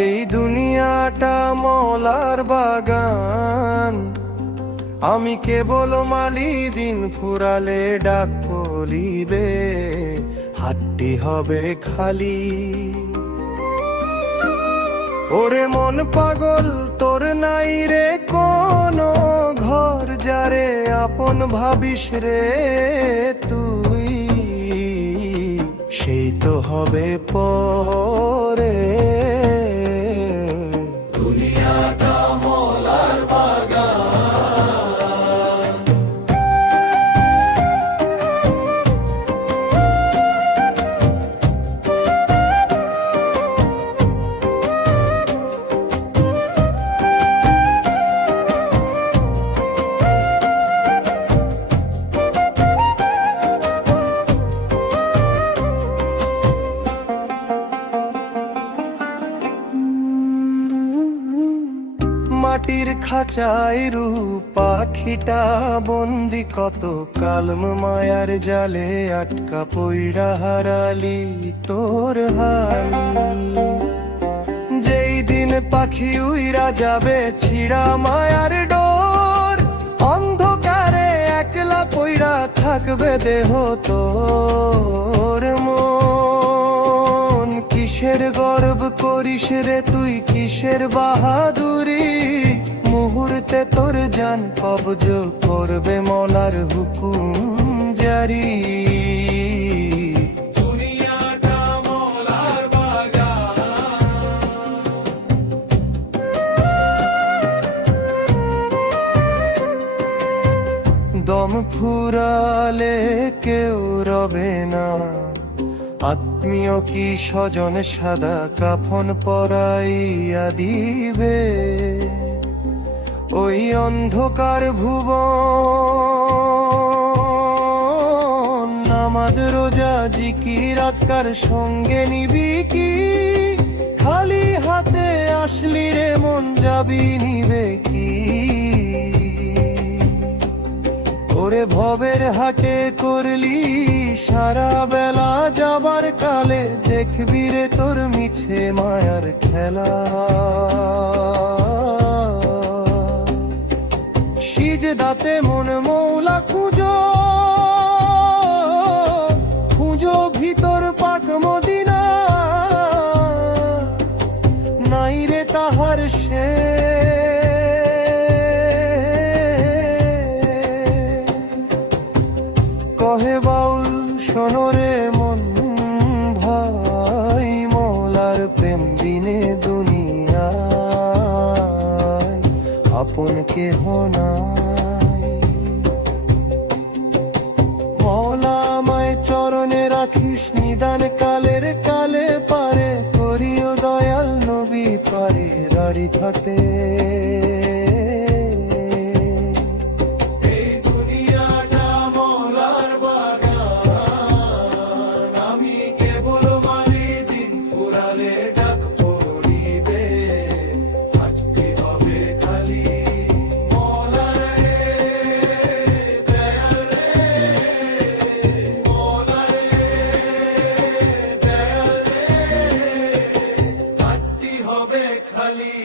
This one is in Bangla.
এই দুনিয়াটা মলার বাগান, আমি কেবল মালি, দিন ফুরালে ডাক পলিবে, হাতটি হবে খালি। ওরে মন পাগল, তোর নাই রে কোনো ঘর, যারে আপন ভাবিস রে তুই, সেই তো হবে পরে। দুনিয়াটা মলার বাগান। মাটির খাঁচায় রূপ পাখিটা বন্দি, কত কালম মায়ার জালে আটকা পইরা হারালি তোর হাল। যেই দিন পাখি উইরা যাবে ছিড়া মায়ার ডোর, অন্ধকারে একলা পইরা থাকবে দেহ তোর। মন কিসের গর্ব করিস রে তুই, কিসের বাহাদুরি, মুহূর্তে তোর জান কবজ করবে মলার হুকুম জারি। দুনিয়াটা মলার বাগান। দম ফুরালে কেউ রবে না, আত্মীয় কি স্বজন সাদা কাফন পরাইয়া দিবে। ওই অন্ধকার ভুবন, নামাজ রোজা জিকির আজকার সঙ্গে নিবি কি, খালি হাতে আসলি রে মন যাবি নিবে কি। ওরে ভবের হাটে করলি সারা বেলা, যাবার কালে দেখবি রে তোর মিছে মায়ার খেলা। সিজদাতে মন মৌলা খুঁজো, খুঁজো ভিতর পাক মদিনা, নাই রে তাহার কহে বাউল শোনরে মন ভাই, মৌলার প্রেম দিনে দুনিয়ায় আপন কেহ নাই। মৌলা আমায় চরণে রাখিস নিদান কালের কালে, পারে করিও দয়াল নবী পারে রাড়ি থাকতে। খালি